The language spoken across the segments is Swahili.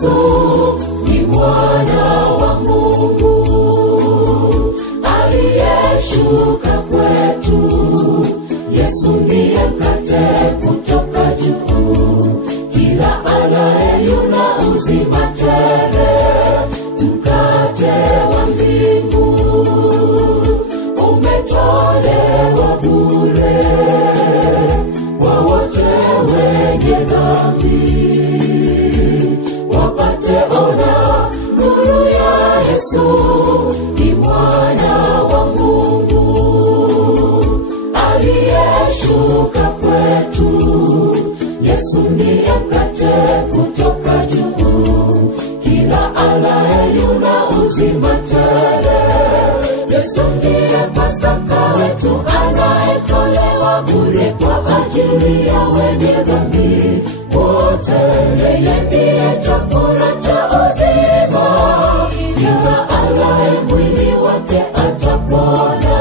Yesu ni mwana wa Mungu aliyeshuka kwetu. Yesu ndiye mkate kutoka juu, kila alaye yuna uzima tele. Mkate wa mbingu umetolewa bure kwa wote wenye dhambi, wapate ona nuru ya Yesu ni mwana wa Mungu aliyeshuka kwetu. Yesu ndiye mkate kutoka juu, kila alaye yuna uzima tele. Yesu ndiye Pasaka wetu anayetolewa bure kwa ajili ya wenye dhambi wote. Yeye ndiye chakula cha uzima, kila alaye mwili wake atapona.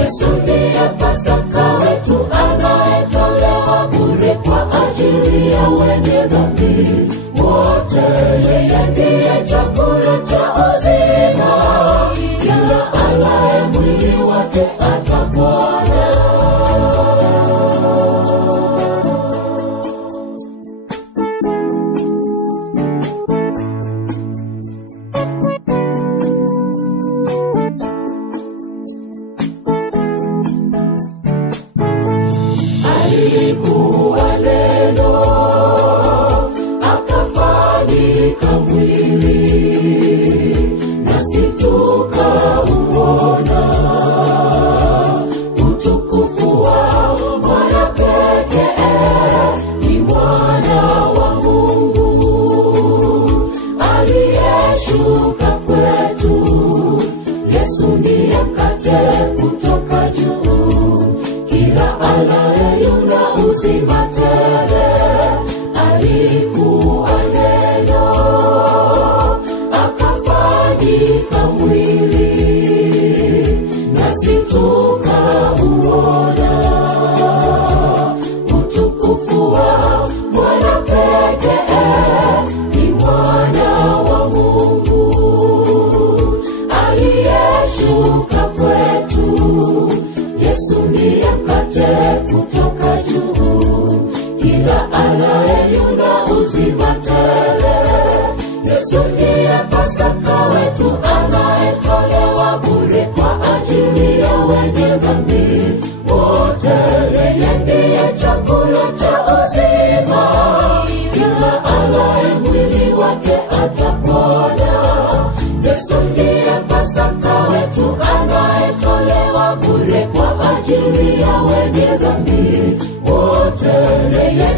Yesu ndiye Pasaka wetu anayetolewa bure kwa ajili ya wenye dhambi wote. Yeye ndiye chakula cha uzima, kila alaye mwili wake atapona. Alikuwa neno akafanyika mwili, nasi tukauona utukufu wa mwana pekee. Ni mwana wa Mungu aliyeshuka kwetu. Yesu ndiye mkate kutoka juu, kila alaye yuna uzima tele. Alikuwa neno akafanyika mwili, nasi tukauona utukufu wa mwana pekee. Ni mwana wa Mungu aliyeshuka kwetu. Yesu ndiye mkate kutoka juu, kila alaye yuna uzima tele. Yesu ndiye Pasaka wetu anayetolewa bure kwa ajili ya wenye dhambi wote. Yeye ndiye chakula cha uzima, kila alaye mwili wake atapona. Yesu ndiye Pasaka wetu anayetolewa bure kwa ajili ya wenye dhambi wote. Yeye